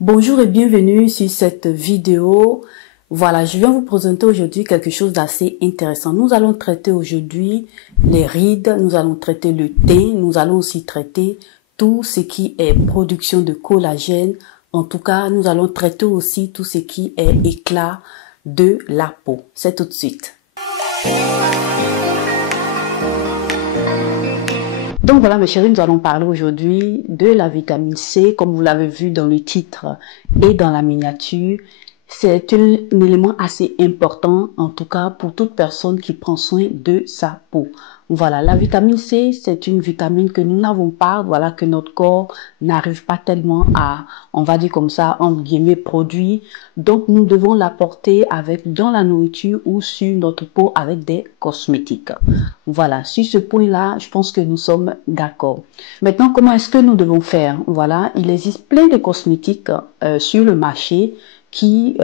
Bonjour et bienvenue sur cette vidéo. Voilà, je viens vous présenter aujourd'hui quelque chose d'assez intéressant. Nous allons traiter aujourd'hui les rides, nous allons traiter le teint, nous allons aussi traiter tout ce qui est production de collagène. En tout cas, nous allons traiter aussi tout ce qui est éclat de la peau. C'est tout de suite. Donc voilà mes chéris, nous allons parler aujourd'hui de la vitamine C, comme vous l'avez vu dans le titre et dans la miniature. C'est un élément assez important, en tout cas pour toute personne qui prend soin de sa peau. Voilà, la vitamine C, c'est une vitamine que nous n'avons pas, voilà, que notre corps n'arrive pas tellement à, on va dire comme ça, entre guillemets, produire. Donc, nous devons l'apporter dans la nourriture ou sur notre peau avec des cosmétiques. Voilà, sur ce point-là, je pense que nous sommes d'accord. Maintenant, comment est-ce que nous devons faire? Voilà, il existe plein de cosmétiques sur le marché qui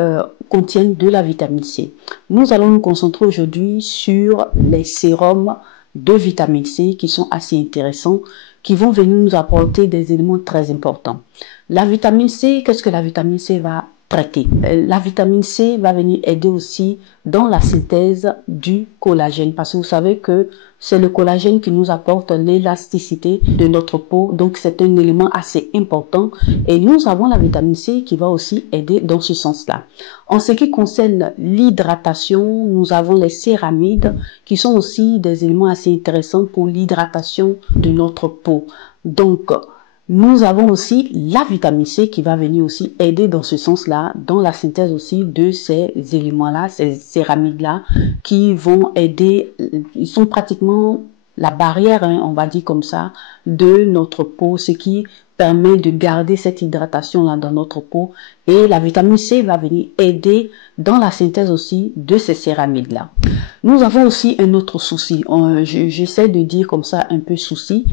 contiennent de la vitamine C. Nous allons nous concentrer aujourd'hui sur les sérums de vitamine C qui sont assez intéressants, qui vont venir nous apporter des éléments très importants. La vitamine C, qu'est-ce que la vitamine C va traiter? La vitamine C va venir aider aussi dans la synthèse du collagène, parce que vous savez que c'est le collagène qui nous apporte l'élasticité de notre peau, donc c'est un élément assez important et nous avons la vitamine C qui va aussi aider dans ce sens-là. En ce qui concerne l'hydratation, nous avons les céramides qui sont aussi des éléments assez intéressants pour l'hydratation de notre peau. Donc, nous avons aussi la vitamine C qui va venir aussi aider dans ce sens-là, dans la synthèse aussi de ces éléments-là, ces céramides-là, qui vont aider, ils sont pratiquement la barrière, hein, on va dire comme ça, de notre peau, ce qui permet de garder cette hydratation-là dans notre peau. Et la vitamine C va venir aider dans la synthèse aussi de ces céramides-là. Nous avons aussi un autre souci. J'essaie de dire comme ça un peu souci,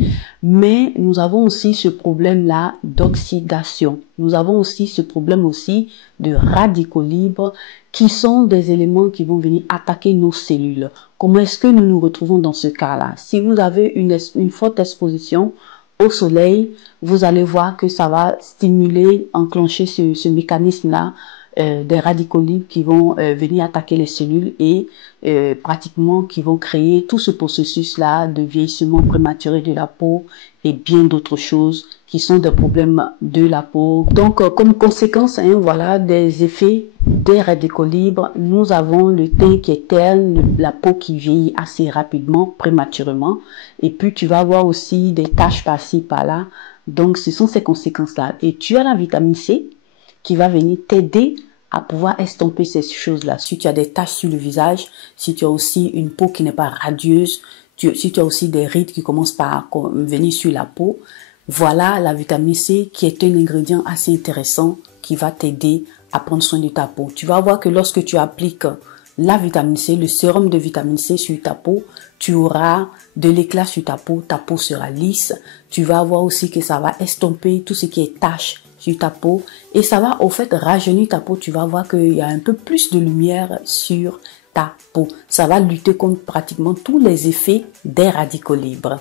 mais nous avons aussi ce problème-là d'oxydation. Nous avons aussi ce problème aussi de radicaux libres qui sont des éléments qui vont venir attaquer nos cellules. Comment est-ce que nous nous retrouvons dans ce cas-là? Si vous avez une forte exposition au soleil, vous allez voir que ça va stimuler, enclencher ce mécanisme-là des radicaux libres qui vont venir attaquer les cellules et pratiquement qui vont créer tout ce processus-là de vieillissement prématuré de la peau et bien d'autres choses qui sont des problèmes de la peau. Donc, comme conséquence, hein, voilà, des effets des radicaux libres, nous avons le teint qui est terne, la peau qui vieillit assez rapidement, prématurément, et puis tu vas avoir aussi des taches par-ci, par-là. Donc, ce sont ces conséquences-là. Et tu as la vitamine C qui va venir t'aider à pouvoir estomper ces choses-là. Si tu as des taches sur le visage, si tu as aussi une peau qui n'est pas radieuse, si tu as aussi des rides qui commencent par venir sur la peau, voilà la vitamine C qui est un ingrédient assez intéressant qui va t'aider à prendre soin de ta peau. Tu vas voir que lorsque tu appliques la vitamine C, le sérum de vitamine C sur ta peau, tu auras de l'éclat sur ta peau sera lisse. Tu vas voir aussi que ça va estomper tout ce qui est taches sur ta peau et ça va au fait rajeunir ta peau. Tu vas voir qu'il y a un peu plus de lumière sur ta peau. Ça va lutter contre pratiquement tous les effets des radicaux libres.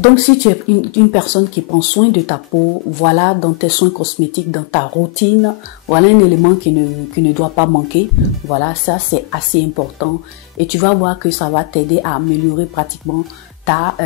Donc, si tu es une personne qui prend soin de ta peau, voilà, dans tes soins cosmétiques, dans ta routine, voilà un élément qui ne doit pas manquer. Voilà, ça c'est assez important et tu vas voir que ça va t'aider à améliorer pratiquement ta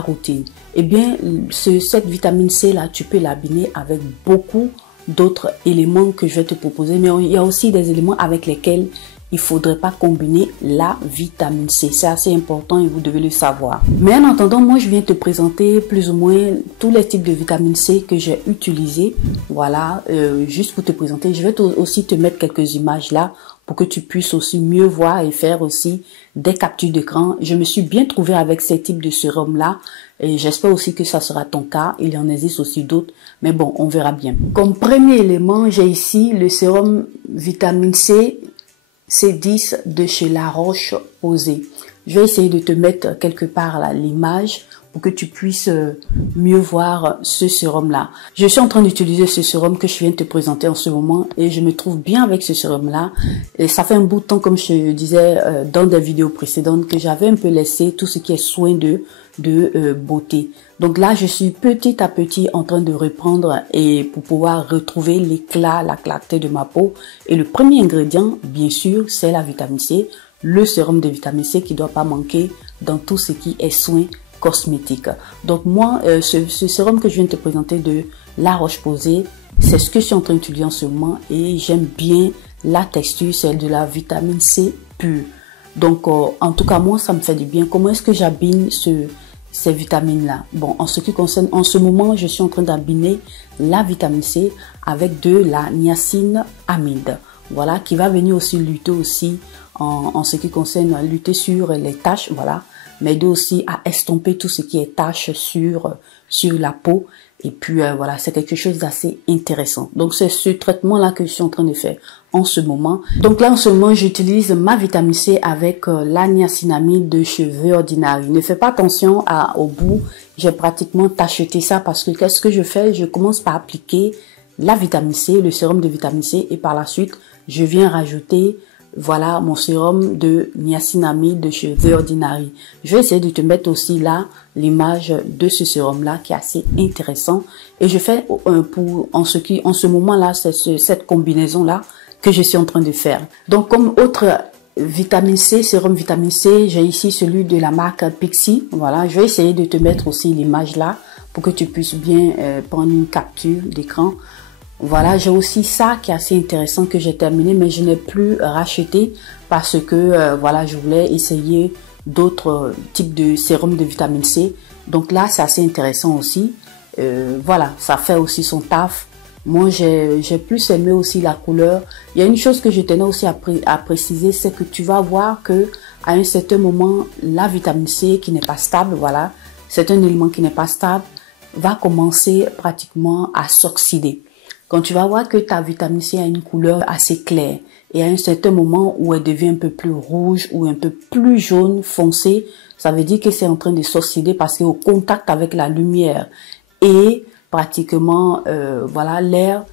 routine. Eh bien, cette vitamine C là, tu peux l'abîmer avec beaucoup d'autres éléments que je vais te proposer, mais il y a aussi des éléments avec lesquels il faudrait pas combiner la vitamine C. C'est assez important et vous devez le savoir. Mais en attendant, moi je viens te présenter plus ou moins tous les types de vitamine C que j'ai utilisés. Voilà, juste pour te présenter. Je vais aussi te mettre quelques images là pour que tu puisses aussi mieux voir et faire aussi des captures d'écran. Je me suis bien trouvée avec ces types de sérums là et j'espère aussi que ça sera ton cas. Il y en existe aussi d'autres, mais bon, on verra bien. Comme premier élément, j'ai ici le sérum vitamine C C10 de chez La Roche-Posay. Je vais essayer de te mettre quelque part là l'image pour que tu puisses mieux voir ce sérum-là. Je suis en train d'utiliser ce sérum que je viens de te présenter en ce moment et je me trouve bien avec ce sérum-là. Et ça fait un bout de temps, comme je te disais dans des vidéos précédentes, que j'avais un peu laissé tout ce qui est soin de de beauté. Donc là, je suis petit à petit en train de reprendre et pour pouvoir retrouver l'éclat, la clarté de ma peau. Et le premier ingrédient, bien sûr, c'est la vitamine C, le sérum de vitamine C qui ne doit pas manquer dans tout ce qui est soins cosmétiques. Donc moi, ce sérum que je viens de te présenter de La Roche-Posay, c'est ce que je suis en train d'utiliser en ce moment et j'aime bien la texture, c'est de la vitamine C pure. Donc en tout cas, moi, ça me fait du bien. Comment est-ce que j'abîme ces vitamines-là? Bon, en ce qui concerne, en ce moment, je suis en train d'abîmer la vitamine C avec de la niacinamide. Voilà, qui va venir aussi lutter aussi en ce qui concerne lutter sur les taches, voilà, m'aider aussi à estomper tout ce qui est taches sur la peau. Et puis voilà, c'est quelque chose d'assez intéressant. Donc c'est ce traitement-là que je suis en train de faire en ce moment. Donc là en ce moment, j'utilise ma vitamine C avec la niacinamide de chez Ordinary. Ne fais pas attention au bout. J'ai pratiquement tacheté ça parce que qu'est-ce que je fais? Je commence par appliquer la vitamine C, le sérum de vitamine C, et par la suite, je viens rajouter voilà mon sérum de niacinamide de chez The Ordinary. Je vais essayer de te mettre aussi là l'image de ce sérum là qui est assez intéressant. Et je fais en ce moment là, c'est cette combinaison là que je suis en train de faire. Donc comme autre vitamine C, sérum vitamine C, j'ai ici celui de la marque Pixi. Voilà, je vais essayer de te mettre aussi l'image là pour que tu puisses bien prendre une capture d'écran. Voilà, j'ai aussi ça qui est assez intéressant que j'ai terminé, mais je n'ai plus racheté parce que voilà, je voulais essayer d'autres types de sérum de vitamine C. Donc là, c'est assez intéressant aussi. Voilà, ça fait aussi son taf. Moi, j'ai plus aimé aussi la couleur. Il y a une chose que je tenais aussi à préciser, c'est que tu vas voir que à un certain moment, la vitamine C qui n'est pas stable, voilà, c'est un élément qui n'est pas stable, va commencer pratiquement à s'oxyder. Quand tu vas voir que ta vitamine C a une couleur assez claire et à un certain moment où elle devient un peu plus rouge ou un peu plus jaune foncé, ça veut dire que c'est en train de s'oxyder parce qu'au contact avec la lumière et pratiquement voilà l'air,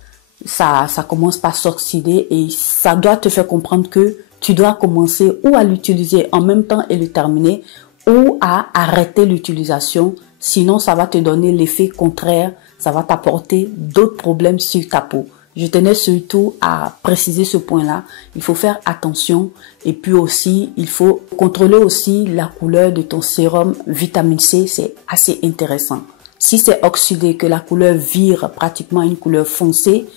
ça commence par s'oxyder et ça doit te faire comprendre que tu dois commencer ou à l'utiliser en même temps et le terminer ou à arrêter l'utilisation. Sinon, ça va te donner l'effet contraire, ça va t'apporter d'autres problèmes sur ta peau. Je tenais surtout à préciser ce point-là. Il faut faire attention et puis aussi, il faut contrôler aussi la couleur de ton sérum vitamine C. C'est assez intéressant. Si c'est oxydé, que la couleur vire pratiquement à une couleur foncée,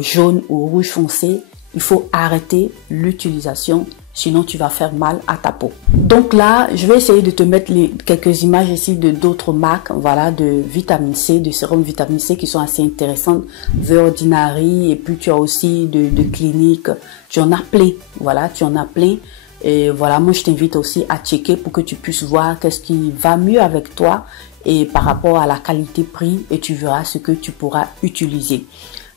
jaune ou rouge foncé, il faut arrêter l'utilisation. Sinon, tu vas faire mal à ta peau. Donc là, je vais essayer de te mettre quelques images ici de d'autres marques, voilà, de vitamine C, de sérum vitamine C qui sont assez intéressantes. The Ordinary, et puis tu as aussi de cliniques. Tu en as plein, voilà, tu en as plein. Et voilà, moi je t'invite aussi à checker pour que tu puisses voir qu'est-ce qui va mieux avec toi et par rapport à la qualité-prix et tu verras ce que tu pourras utiliser.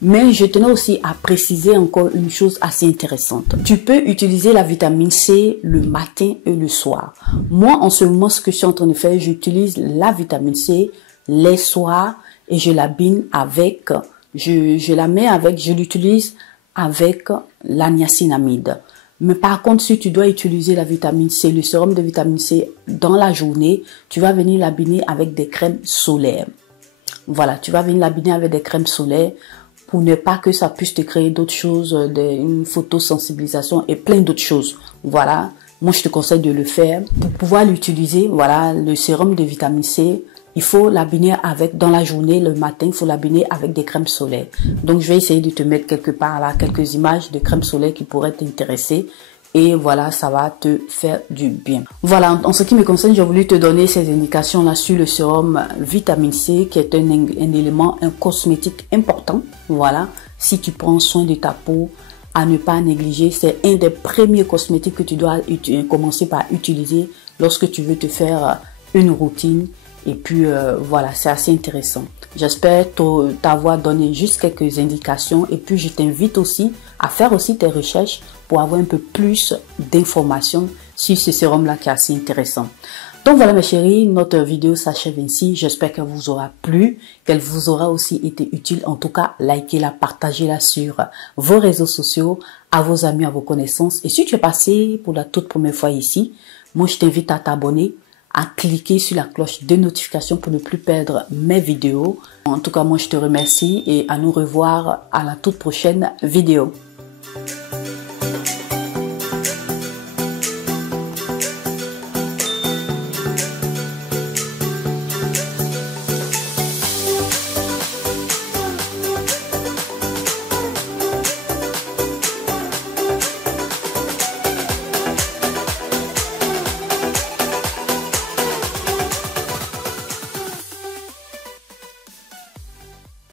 Mais je tenais aussi à préciser encore une chose assez intéressante. Tu peux utiliser la vitamine C le matin et le soir. Moi, en ce moment, ce que je suis en train de faire, j'utilise la vitamine C les soirs et je l'abîme avec, je l'utilise avec la niacinamide. Mais par contre, si tu dois utiliser la vitamine C, le sérum de vitamine C dans la journée, tu vas venir l'abîmer avec des crèmes solaires. Voilà, tu vas venir l'abîmer avec des crèmes solaires pour ne pas que ça puisse te créer d'autres choses, une photosensibilisation et plein d'autres choses. Voilà, moi je te conseille de le faire. Pour pouvoir l'utiliser, voilà, le sérum de vitamine C, il faut l'abîmer avec, dans la journée, le matin, il faut l'abîmer avec des crèmes solaires. Donc je vais essayer de te mettre quelque part là, quelques images de crèmes solaires qui pourraient t'intéresser. Et voilà, ça va te faire du bien. Voilà, en ce qui me concerne, j'ai voulu te donner ces indications-là sur le sérum vitamine C, qui est un élément, un cosmétique important. Voilà, si tu prends soin de ta peau, à ne pas négliger, c'est un des premiers cosmétiques que tu dois commencer par utiliser lorsque tu veux te faire une routine. Et puis voilà, c'est assez intéressant. J'espère t'avoir donné juste quelques indications et puis je t'invite aussi à faire aussi tes recherches pour avoir un peu plus d'informations sur ce sérum-là qui est assez intéressant. Donc voilà mes chéris, notre vidéo s'achève ainsi. J'espère qu'elle vous aura plu, qu'elle vous aura aussi été utile. En tout cas, likez-la, partagez-la sur vos réseaux sociaux, à vos amis, à vos connaissances. Et si tu es passé pour la toute première fois ici, moi je t'invite à t'abonner, à cliquer sur la cloche de notification pour ne plus perdre mes vidéos. En tout cas, moi, je te remercie et à nous revoir à la toute prochaine vidéo.